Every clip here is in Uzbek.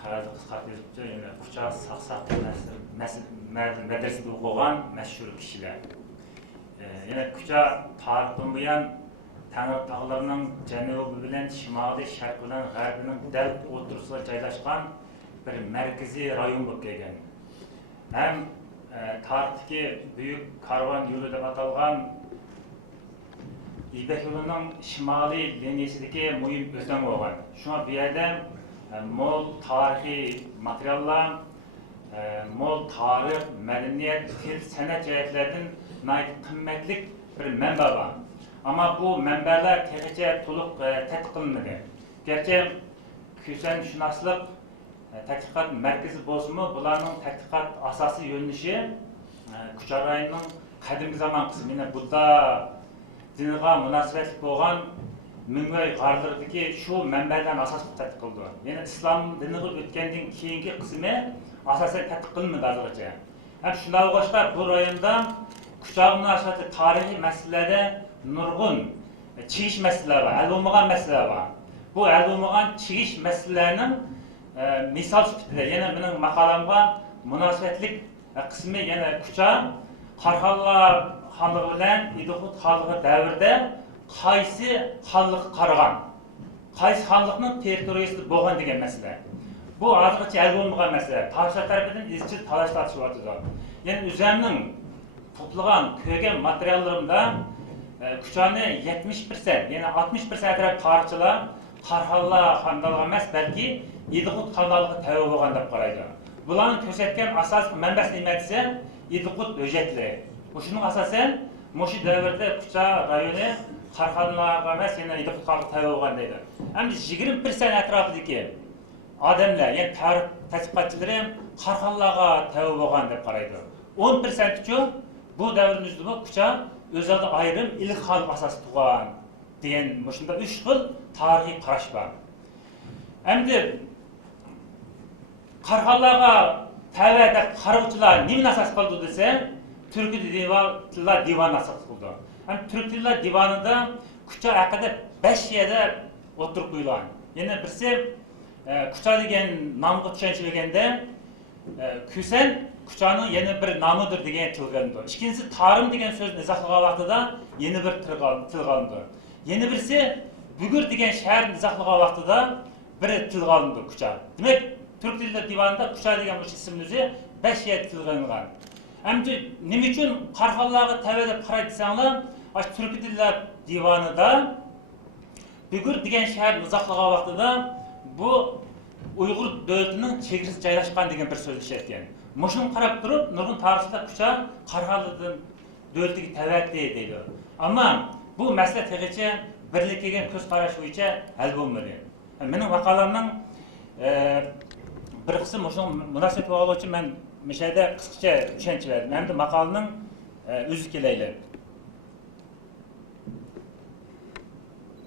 qog'ozda qisqartib yozibdi. Yana Kucha Saqsaq madrasasida o'qigan mashhur kishilar. Yana Kucha tarixdan buyon Tangri tog'larining janubi bilan shimoli, sharq bilan g'arbining dal o'rtasida joylashgan bir markaziy rayon bo'lib kelgan. Ham tarixdagi buyuk karvon yo'li deb atalgan İpek yoluning shimoliy liniyasidagi muhim o'tam bo'lgan. Shunga bu yerda mol tarixiy materiallar, mol tarix, madaniyat, til, san'at jihatlardan qimmatli bir manba bor. Ammo bu manbalar haligacha to'liq tadqiq qilinmadi. Garchi ko'sanshunoslik tadqiqot markazi bo'lsa-mu, bularning tadqiqot asosiy yo'nalishi Kucha rayonining qadimgi zamon qismini Budda diniga munosabatli bo'lgan Mingvoy g'arlaridagi shu manbalarni asos qilib tadqiq qildi. Yana islom diniga o'tgandan keyingi qismi asosan tadqiq qilinmadi hozirgacha. Ham shunday o'xshab bu rayonda Kuchaga munosabatli tarixiy masalalarda nurg'un chigish masalalar bor, hal bo'lmagan masalalar bor. Bu hal bo'lmagan chigish masalalarini misol sifatida yana mening maqolamga munosabatli qismi yana Kucha Qarxonlar xonligi bilan Idixut xonligi davrida qaysi xonlik qaragan, qaysi xonlikning territoriyasida bo'lgan degan masala. Bu hozirgacha hal bo'lmagan masala. Toshlar tarafidan izchil talash tortishyapti. Ya'ni o'zimning to'plagan ko'rgan materiallarimda Kuchani 70%, yana 60% atraf tarixchilar Qarxonlar xonligi emas, balki Idixut xonligi tava bo'lgan deb qaraydi. Bularning ko'rsatgan asosiy manbasi nima desa, Idixut hujjatlari. Şunun asasen, Moşi davrida Kucha rayoni Qarxonlarga emas, yana Idixut xonligi tava bo'lgan deydi. Endi 20% atrofidagi odamlar, ya'ni tarix tadqiqotchilari ham Qarxonlarga tava bo'lgan deb qaraydi. 10% uchun bu davrimizda bu Kucha o'zida ayrim ilk xalq asos tug'an degan shunda 3 xil tarixiy qarash bor. Endi Qarxonlarga tavada qarovchilar nima asos qildi desa, Türk Tillar Divanı asos qildi. Ham Türk Tillar Divanida Kucha haqida 5 yerda o'tirib qo'yilgan. Yana birisi Kucha degan nomga tushuntirilganda Kusan Kuchaning yana bir nomidir degan tilgandi. Ikkinchisi Tarim degan so'zni izohlagan vaqtida yana bir tilgandi. Yana birisi Bugur degan shaharni izohlagan vaqtida bir tilgandi Kucha. Demak, Türk Tillar Divanida Kucha degan bu ismni o'zi 5 yerda tilgangan. Endi nima uchun Qarxonlarga tava deb qaraydi desanglar, Türk Tillar Divanida Bugur degan shaharni izohlagan vaqtida bu Uyg'ur davlatining chegarasi joylashgan degan bir so'z ishlatgan. Mushuni qarab turib, nurg'un tarixchilar Kucha Qarxonlardan davlatiga tava deydi. Ammo bu masala haligacha birlik kelgan ko'z qarash bo'yicha hal bo'lmadi. Mening maqolamning bir qismi mushuni munosabat bog'lovchi men Mishayda qisqacha tushuncha berdim. Endi maqolaning o'zi kelaylik.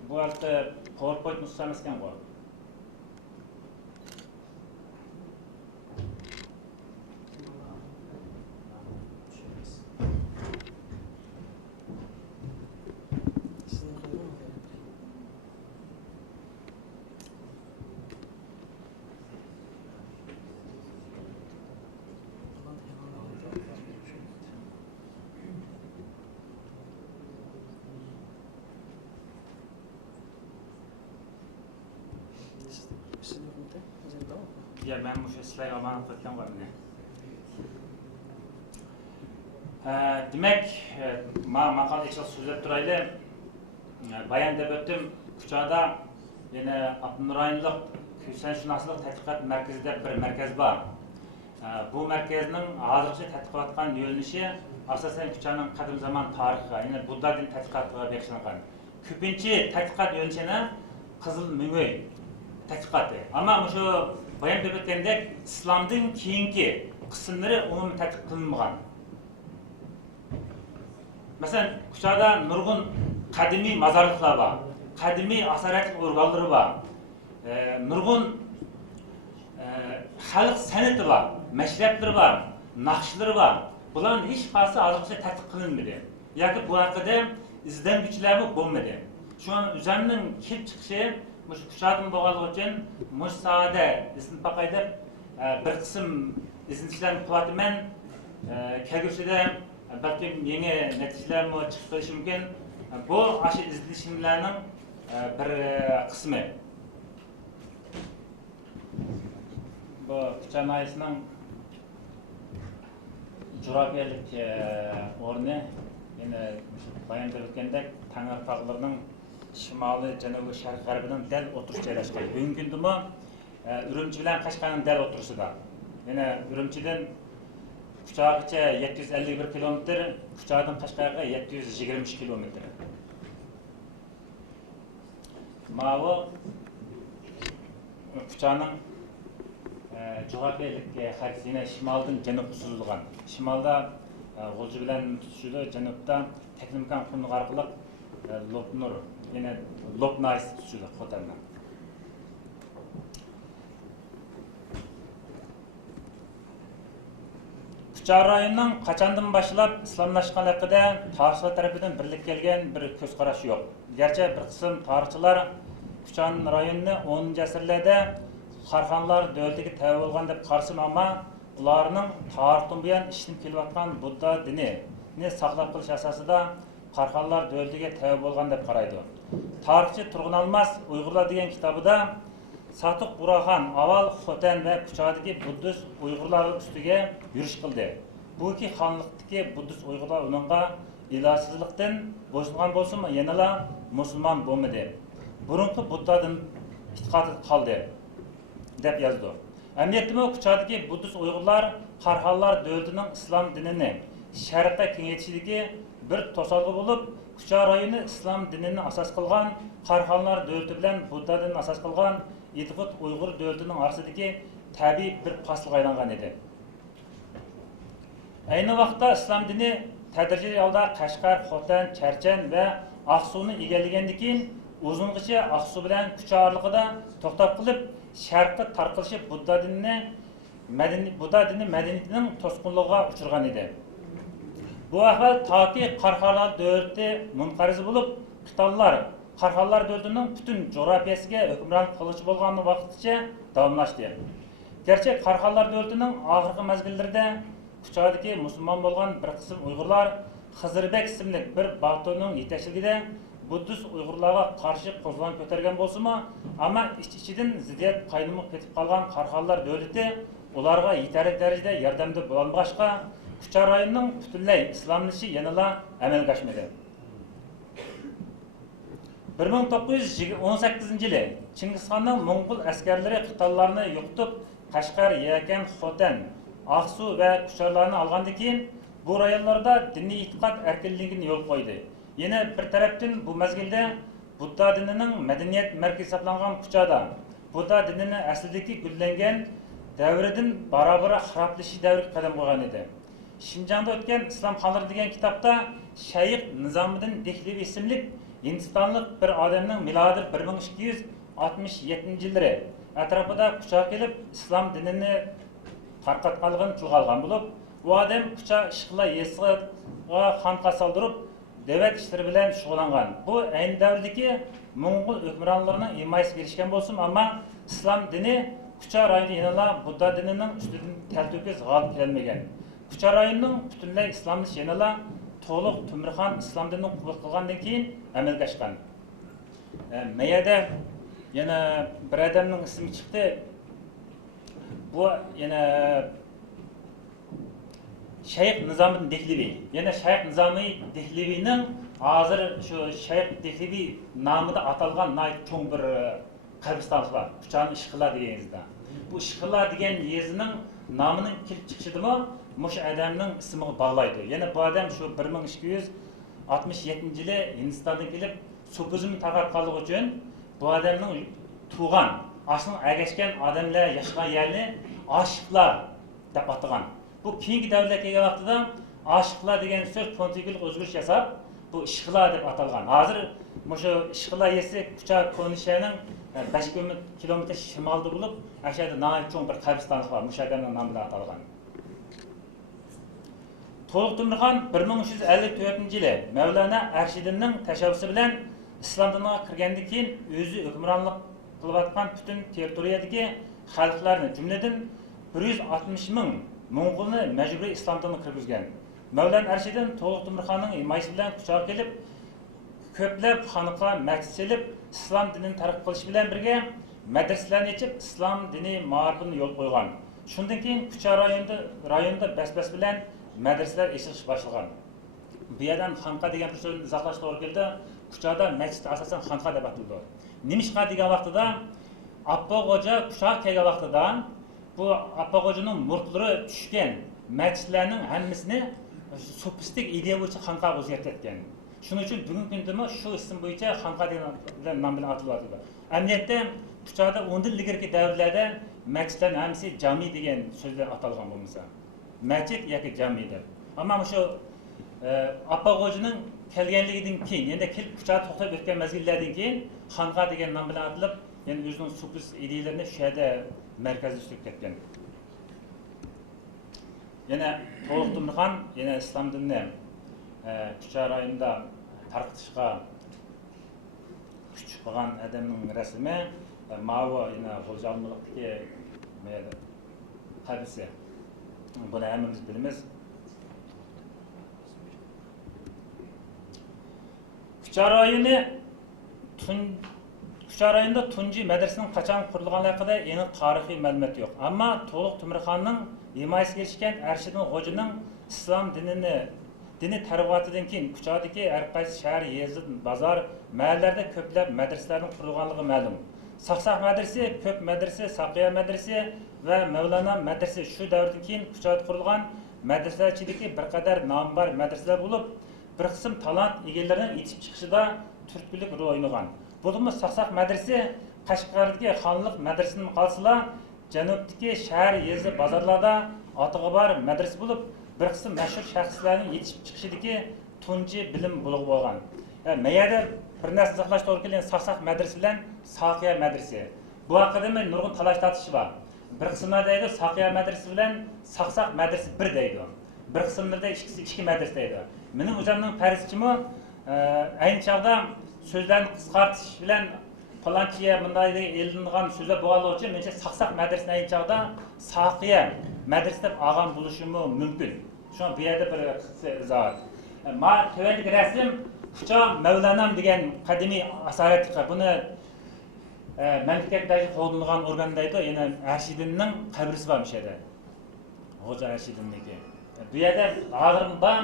Bu yerda PowerPoint nusxamiz ham bor. Ya ben bu slayga amanat qilgan bo'laman. Demak, maqola ichida so'zlab turaylik. Bayon deb o'tdim, Kuchada yana Abdunurayinlik ko'sanshunoslik tadqiqot markazida bir markaz bor. Bu markazning hozircha tadqiqotgan yo'nalishi asosan Kuchaning qadim zamon tarixiga, yana Budda din tadqiqotiga bag'ishlangan. Ko'pincha tadqiqot yo'nalishini Qizil Mingvoy tadqiqoti. Ammo shu bayon deb o'tgandek, islomdan keyingi qismlari umuman tadqiq qilinmagan. Masalan, Kuchada nurg'un qadimiy mazorliklar bor, qadimiy asaratli organlari bor, nurg'un xalq san'ati bor, mashrablari bor, naqshlari bor. Bularning hech qaysi hozircha tadqiq qilinmadi. Yoki bu haqida izlanuvchilar bo'lmadi. Shu o'zimning kelib chiqishi mush kuchadın boğalığı için mush sahada izin bakaydıp bir kısım izinçilerini kuvvetimen kelgüsüde belki yeni neticeler mi çıkışı mümkün. Bu aşı izleyişimlerinin bir kısmı. Bu Kucha nahiyəsinin coğrafiyalik ornu, yine bayandırып өткендек Таңыр тağlarının şimali, cənubi, şərq, qərbinin dəl oturuş yerləşkən. Bugün gündümü Ürümçi bilen Kaşgar'ın dəl oturuşu da. Yine Ürümçi'den Kucha'ya 751 kilometre, Kucha'dan Kaşgar'a 723 kilometre. Mavi Kucha'nın coğrafiyalik hareketine şimaldan cenubga suzulgan. Şimalda G'ulji bilan tutuşuda, janubda Teknikan qumluq orqali Lopnur, yine Lopnayis tutuşuda Xotandan. Kucha rayonunun qachondan boshlab islomlashgan haqida tarixchilar tarafidan birlik kelgan bir ko'z qarash yo'q. Gerçi bir qism tarixchilar Kucha rayonini 10-asrlarda Qarxanlar dövletiga təvə olğan deb qarşım, amma ularning tarixdan buyon ishlanib kelayotgan Budda dinini saqlab qilish asosida Qarxanlar dövletiga təvə olğan deb qaraydi. Tarixchi Turg'un Almas Uyg'urlar degan kitobida Satuq Buraxan avval Xotan va Kuchadagi buddist Uyg'urlar ustiga yurish qildi. Bu iki xonliqdagi buddist Uyg'urlar uningga ilojsizlikdan bo'ysungan bo'lsa-mu, yanala musulmon bo'lmadi. Burunqi Buddadan e'tiqodi qoldi deb yazdı. Emniyetimi Kuchadagi buddist Uyg'urlar Qarxanlar dövletining islom dinini sharqqa kengaytirishidagi bir to'salg'i bo'lib, Kucha rayoni islom dinini asos qilgan, Qarxanlar dövleti bilan Budda dinini asos qilgan Idg'ut Uyg'ur dövletining orasidagi tabiiy bir faslga aylangan edi. Ayni vaqtda islom dini tadrijiy holda Qashqar, Xotan, Charchan va Aqsuni egallagandan keyin uzungacha Aqsu bilan Kucha oralig'ida to'xtab qilib, sharqqa tarqalishib Budda dini madaniyatining to'sqinligiga uchragan edi. Bu ahvol toki Qarxanlar dövleti munqariz bo'lib, Xitoylar Qarxanlar dövletining butun coğrafiyasiga hukmronlik qiluvchi bo'lgan vaqtgacha davomlashdi. Gerçi Qarxanlar dövletining oxirgi mezgillarida Kuchadagi musulmon bo'lgan bir qism Uyg'urlar Xizirbek ismli bir batıning yetakchiligida buddist Uyg'urlarga qarshi qo'zg'olon ko'targan bo'lsa-mu, ammo ichidan ziddiyat qaynamib ketib qolgan Qarxanlar dövleti ularga yetarli darajada yordamda bo'lolmag'achqa, Kucha rayonining butunlay islomlashishi yanada amalga oshmadi. 1918-yili Chingizxonning Mo'ng'ul askarlari Xitoylarni yo'qotib, Qashqar, Yakan, Xotan, Aqsu va Kuchalarni olgandan keyin bu rayonlarda diniy e'tiqod erkinligini yo'l qo'ydi. Yine bir taraftan bu mezgilde Budda dinining madaniyat markazi hisoblangan Kuchada Budda dinini aslidagi gullangan davridan barabara xaroblashish davriga qadam qo'ygan edi. Shinjongda o'tgan Islom xonlari degan kitobda Shayx Nizomiddin Dehlevi ismli Hindistonlik bir odamning milodi 1267-yillari atrofida Kucha kelib islom dinini tarqatganligini tilga olgan bo'lib, bu odam Kucha ishqila yesiga xonqa soldirib devlet işleri bilen şug'ullangan. Bu aynı davrdagi Mo'ng'ul hukmronlarining himayasiga erishgan bo'lsin, ammo islom dini Kucha rayoni yanada Budda dinining ustidan talto'kis g'olib kelmagan. Kucha rayonining butunlay islomlash yanada to'liq Tumirxon islom dinini qabul qilgandan keyin amalga oshgan. Mayada yana bir odamning ismi chiqdi. Bu yana Shayx Nizomiddin Dehlevi. Yana Shayx Nizomiddin Dehlevining hozir shu Shayx Dehlevi nomida atalgan cho'ng bir qabriston bor. Kuchani Ishqila degan yezda. Bu Ishqila degan yezining nomining kelib chiqishidimi mush odamning ismiga bog'laydi. Yana bu odam shu 1267-yili Hindistondan kelib sufizmni tarqatganligi uchun bu odamning tug'an, asli agashgan odamlar yashagan yerni oshiqlar deb atagan. Bu keyingi davrga kelgan vaqtida oshiqlar degan so'z fonetik o'zgarish yasab, bu ishqila deb atalgan. Hozir shu ishqila yesi Kucha Konishaning 5 kilometr shimolda bo'lib, ashada nihoyat cho'ng bir qabriston bor, mushadamning nomi bilan atalgan. To'liq Tumirxon 1354-yili Mavlana Arshidinning tashabbusi bilan islom diniga kirgandan keyin o'zi hukmronlik qilayotgan butun territoriyadagi xalqlarni, jumladan 160 ming Mo'ng'ulni majburiy islom diniga kirgizgan. Mavlana Arshidin To'liq Temurxonning himayasi bilan quchoq kelib, ko'plab xonaqolar, masjid silib, islom dinini targ'ib qilish bilan birga madrasalarni ochib, islom dini ma'rifini yo'l qo'ygan. Shundan keyin Kucha rayonida bas-bas bilan madrasalar ochilish boshlagan. Bu yerdan xonqa degan bir so'zni izohlash to'g'ri keldi. Kuchada masjid asosan xonqa deb ataldi. Nimishqa degan vaqtida Appag'o'ja Kucha kelgan vaqtida bu Appag'o'janing murtlari tushgan masjidlarning hammasini sufistik ideya bo'yicha xonqaga o'zgartirgan. Shuning uchun bugungi kunda shu ism bo'yicha xonqa degan nom bilan ataladi. Amniyatda Kuchada undan ilgarigi davrlarda masjidlar hammasi jami degan so'zlar atalgan bo'lmasa. Masjid yoki jami deb. Ammo shu Appag'o'janing kelganligidan keyin, endi kelib Kuchada to'xtab o'tgan mezgillardan keyin xonqa degan nom bilan atalib, endi o'zining sufis ideyalarini shu yerda markazlashtirib ketgan. Yana To'liq Temurxon yana islom dinini Kucha rayonida tarqitishga kuch qilgan odamning rasmi Mavo yana G'o'jalmilikdagi qabrisi. Buni hammamiz bilamiz. Kucha rayonida tunji madrasaning qachon qurilgani haqida aniq tarixiy ma'lumot yo'q. Ammo To'liq Temurxonning himayasiga erishgan Arshidin G'o'janing islom dini targ'ibotidan keyin Kuchadagi har qaysi shahar, yezid, bozor, mahallalarda ko'plab madrasalarning qurilganligi ma'lum. Saqsaq madrasasi, Ko'p madrasasi, Saqiya madrasasi va Mavlana madrasasi shu davrdan keyin Kuchada qurilgan madrasalar ichidagi bir qadar nomi bor madrasalar bo'lib, bir qism talant egalarining yetib chiqishida turtkilik rol o'ynagan. Bo'limi Saqsaq madrasasi Qashqardagi xonlik madrasasining qolsila, janubdagi shahar, yezid, bozorlarda otig'i bor madrasa bo'lib, bir qism mashhur shaxslarning yetib chiqishidagi tunji bilim bo'lib bo'lgan. Mayada bir narsa izohlash to'g'ri kelgan Saqsaq madrasasi bilan Saqiya madrasasi. Bu haqida men nurg'un talash tortish bor. Bir qismlarda deydi Saqiya madrasasi bilan Saqsaq madrasasi bir deydi. Bir qismlarda ikki madrasa deydi. Mening o'zimning farzchimi ayni chog'da so'zlarni qisqartish bilan Palanchiya bunday elingan so'zlar bo'lgani uchun mencha Saqsaq madrasasining ayni chog'da Saqiya madrasa deb olgan bo'lishi mumkin. Shu bu yerda bir izohat. Ma tuvandagi rasm Kucha Mavlanam degan qadimiy asoratga buni mamlakatdagi qo'llanilgan organdaydi. Yana Arshidinning qabrisi bor o'sha yerda. Xo'ja Arshidinniki. Bu yerda og'irdan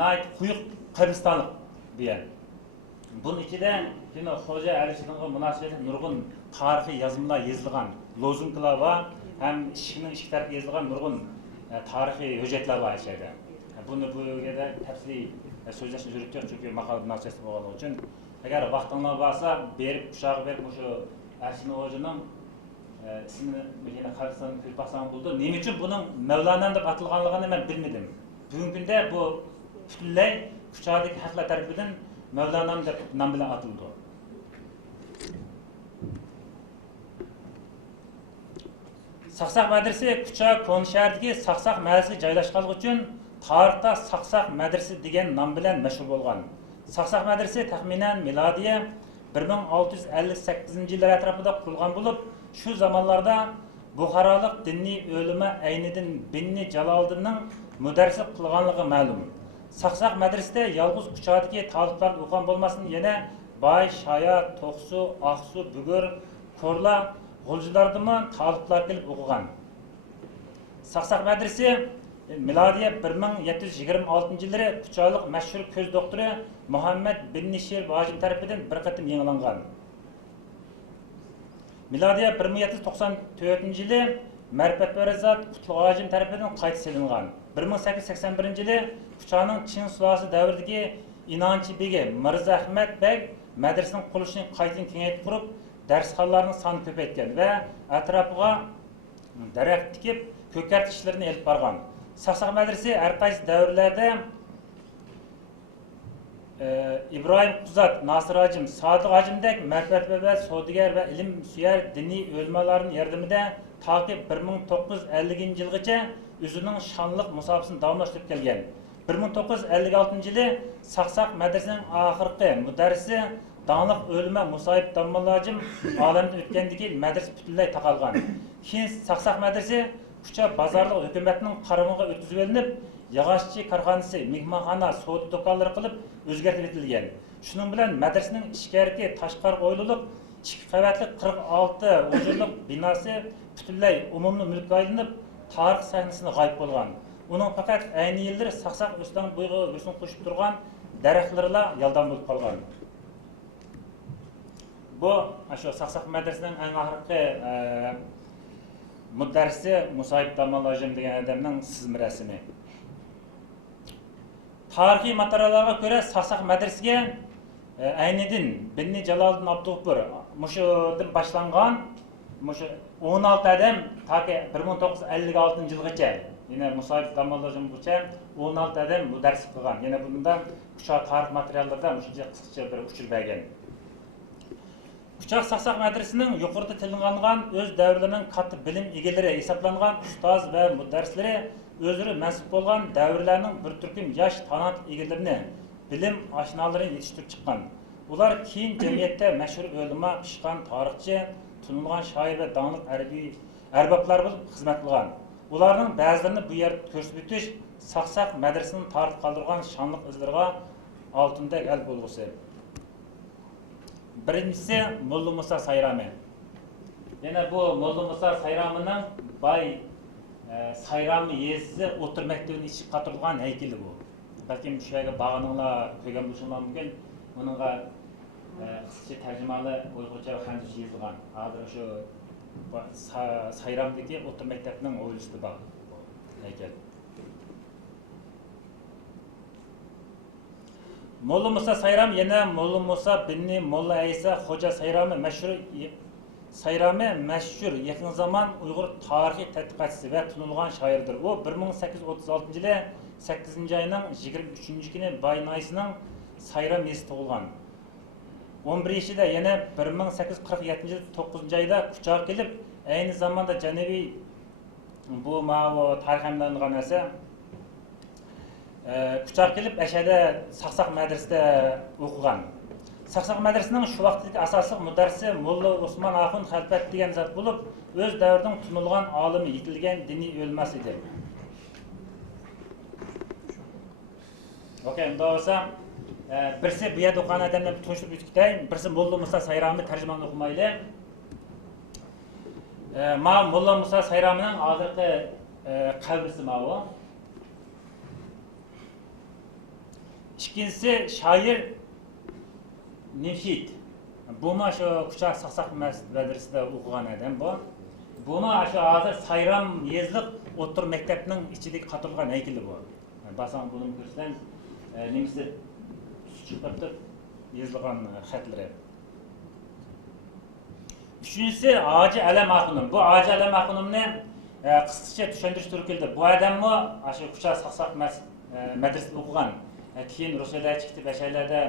nayt quyuq qabristonlik bu yer. Bunun ichida Xo'ja Arshidinga munosabat nurg'un tarixiy yozmalar yozilgan, lozunkalar bor, ham ishning ikki tarafiga yozilgan nurg'un tarixiy hujjatlar bor o'sha yerda. Buni bu yerda tafsiliy so'zlashni zurut yo'q, chunki maqol munosabati bo'lgani uchun agar vaqtinglar bo'lsa, berib quchoq berib o'sha Arshidin Xo'janing ismini yana qarasam, ko'rib baxsam bo'ldi. Nima uchun buning Mavlanam deb atalganligini men bilmadim. Bugungi kunda bu butunlay Kuchadagi xalqlar tarafidan Mavlanam deb nom bilan ataldi. Saqsaq madrasasi Kucha Konshardagi Saqsaq mahallasiga joylashganligi uchun tarixda Saqsaq madrasasi degan nom bilan mashhur bo'lgan. Saqsaq madrasasi taxminan milodiya 1658-yillar atrofida qurilgan bo'lib, shu zamonlarda Buxorolik diniy o'limi Ayniddin bin Jaloliddinning mudarrislik qilganligi ma'lum. Saqsaq madrasasida yolg'iz Kuchadagi taliblar o'qigan bo'lmasin, yana Bay, Shoya, To'qsu, Oqsu, Bugur, Ko'rla, G'uljilardimi taliblar kelib o'qigan. Saqsaq madrasasi milodiya 1726-yillari Kuchalik mashhur ko'z doktori Muhammad bin Nishir Vajib tarafidan bir qatim yangilangan. Milodiya 1794-yili Marfatbarazat Qutlug'ojim tarafidan qayta silingan. 1881-yili Kuchaning Chin sulolasi davridagi inonchi begi Mirza Ahmad beg madrasaning qurilishini qayta kengaytirib qurib, darsxonalarning sonini ko'paytgan va atrofiga daraxt tikib, ko'kart ishlarini olib borgan. Saqsaq madrasasi har qaysi davrlarda İbrahim Quzat, Nasir Hacim, Sodiq Hacimdek mərtəbəli savdogar və ilim suyar dini ölmələrinin yardımında ta ki 1950 yılgacha o'zining şanlıq musabaqasini davomlashtirib kelgan. 1956 yılı Saqsaq madrasasining oxirgi mudarrisi dağınıq ölümə Musayip Damolajim aləmdən ötkəndiki mədrəsə bütünlüy taqalğan. Keyin Saqsaq mədrəsə Kucha bozorluq hökumətinin qaramığa ötküzüb elinib, yağaççı karxanası, mehmonxona, savdo do'konlari qilib o'zgartirib etilgan. Shuning bilan madrasaning ichkarigi tashqari qo'yilib, 2 qavatli 46 hujurliq binosi butunlay umumiy mulkka aylanib, tarix sahnasidan g'oyib bo'lgan. Uning faqat ayni yillar Saqsaq o'stan bo'yga o'sin qo'shib turgan daraxtlarla yaldan bo'lib qolgan. Bu shu Saqsaq madrasasining eng oxirgi muddarrisi Musayip Damolajim degan odamning chizma rasmi. Tarixiy materiallarga ko'ra Saqsaq madrasasiga aynidan Binni Jaloliddin Abdug'fur mushudan boshlangan, mushu 16 odam toki 1956-yilgacha, yana Musayip Damolajim bo'yicha 16 odam bu dars qilgan. Yana bunda Kucha tarix materiallarida shuncha qisqacha bir uchur bergan. Kucha Saqsaq madrasasining yuqorida tilingan o'z davrlarining katta bilim egalari hisoblangan ustoz va mudarrislari o'zlari mansub bo'lgan davrlarning bir turkum yosh talant egalarini, bilim oshnolarini yetishtirib chiqqan. Ular keyin jamiyatda mashhur ulamo, pishqan tarixchi, tunilgan shoir va donliq arabiy arboblar bo'lib xizmat qilgan. Ularning ba'zilarini bu yerda ko'rsatib o'tish Saqsaq madrasasining tarix qoldirgan shonliq izlariga oltindek al bo'lg'usi. Birinchisi Molla Musa Sayrami. Yana bu Molla Musa Sayramining boy Sayrami yezisi o'tir maktabining ichida qatirilgan haykali bu. Balkim shu yerga bag'aninglar ko'rgan bo'lishinglar mumkin. Buningga qisqacha tarjimali uyg'urcha va xanjurcha yozilgan. Hozir shu Sayramdagi o'tir maktabining hovlisida bor haykal. Molla Musa Sayram yana Molla Musa binni Molla Aysa Xo'ja Sayrami mashhur yaqin zaman Uyg'ur tarixiy tadqiqotchisi va tunilgan shoirdir. U 1836-yili 8-oyning 23-kuni Baynaysining Sayram yezida tug'ilgan. 11 yoshida yana 1847-yil 9-oyda Kuchaga kelib, ayni zamanda Janubiy bu ma'vo tariximlangan narsa Kuchaga kelib, ashada Saqsaq madrasasida o'qigan. Saqsaq madrasasining shu vaqtdagi asosiy mudarrisi Molla Usmon Axun Xalfat degan zot bo'lib, o'z davrining tunilgan olimi, yetilgan diniy o'lmas edi. Okay, unda bo'lsa, birisi bu yerda o'qigan odamlarni tunishtirib o'tib, birisi Molla Musa Sayramni tarjimani o'qimayli. Molla Musa Sayramining hozirgi qabrisi ma'vo. İkincisi şair Nevşit. Buna şu Kucha Saqsaq madrasasida o'qigan adam bu. Buna şu hozir Sayram yezliq o'tir maktabining ichidagi qatirilgan haykali bu. Basam buni ko'rsangiz, nemisi chiqibdi yozilgan xatlari. Üçüncüsü Hacı Alem Axunum. Bu Hacı Alem Axunumni qisqacha tushuntirish turib keldi. Bu odammi shu Kucha Saqsaq madrasasida o'qigan. Keyin Rusiyada chiqdi, Bashaylarda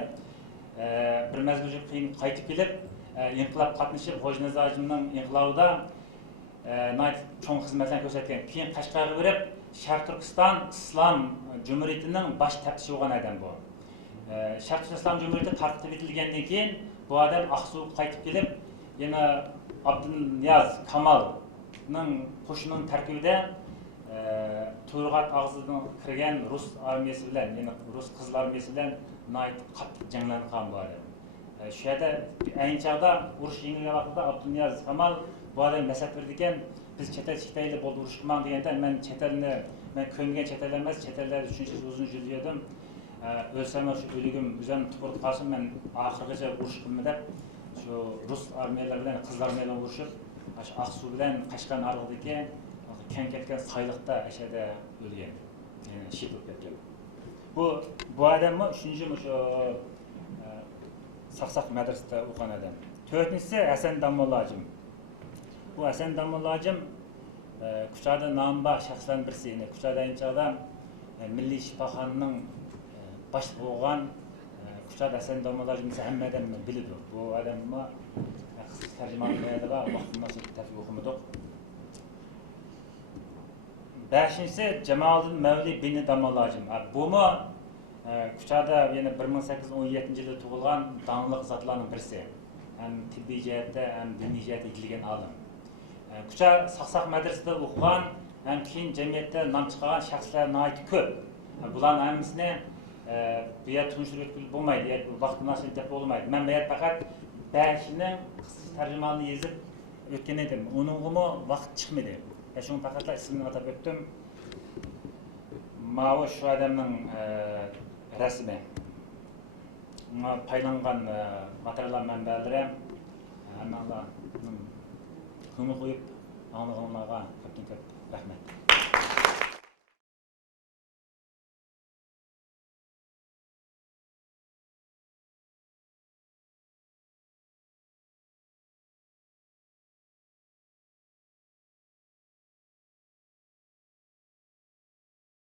bir mazgurlik qiyin qaytib kelib, inqilob qatnashib, Xo'janazarjimning inqilobida cho'ng xizmatlarni ko'rsatgan. Keyin Qashqarga borib, Sharq Turkiston Islom Jumhuriyatining bosh taftishi bo'lgan odam bu. Sharq Turkiston Islom Jumhuriyati tarqatib etilgandan keyin bu odam Aqsuga qaytib kelib, yana Abduniyaz Kamalning qo'shinining tarkibida To'rg'at og'zidan kirgan Rus armiyasi bilan, ya'ni Rus qizil armiyasi bilan qattiq janglangan bu odam. Shu yerda ayni chog'da urush yengilgan vaqtida Abduniyaz Kamal bu odam maslahat berdi ekan, biz chet el chiqaylik, bo'ldi urush qilmang deganda, men chet elni, men ko'ngan chet el emas, chet ellarda shuncha uzun yurdim. O'lsam shu o'ligim o'zim tupurib qolsin, men oxirigacha urush qilmay deb shu Rus armiyalari bilan qizil armiyalar urushib, shu Aqsu bilan Qashqar narig'idagi keng ketgan sayliqda ashada o'lgan. Ya'ni shahid bo'lib ketgan. Bu odammi 3-shu Saqsaq madrasasida o'qigan odam. 4-inchisi Hasan Damolajim. Bu Hasan Damolajim Kuchada nomi bor shaxslardan birisi. Kuchada inchada Milliy shifoxonaning boshlig'i bo'lgan Kuchada Hasan Damolajim hammadan biladi. Bu odammi tarjimonlarda vaqtdan tafsir o'qimadik. 5-inchisi Jamoliddin Mavli bin Damolajim. Bumi Kuchada yana 1817 yilda tug'ilgan donliq zotlarning birisi. Ham tibbiy jihatda ham diniy jihatda yigilgan olim. Kucha Saqsaq madrasasida o'qigan, ham keyin jamiyatda nom chiqqan shaxslar nihoyat ko'p. Bularning hammasini bu yerda tunishtirib o'tkazib bo'lmaydi, vaqt munosib deb bo'lmaydi. Men bu yerda faqat bashini qisqa tarjimonini yozib o'tgan edim. Uningmi vaqt chiqmadi. Shuni faqat ismini atab o'tdim. Mana shu odamning rasmi. Paylangan materiallar manbalari hammalar ko'ngil qo'yib anglag'anlarga ko'p rahmat.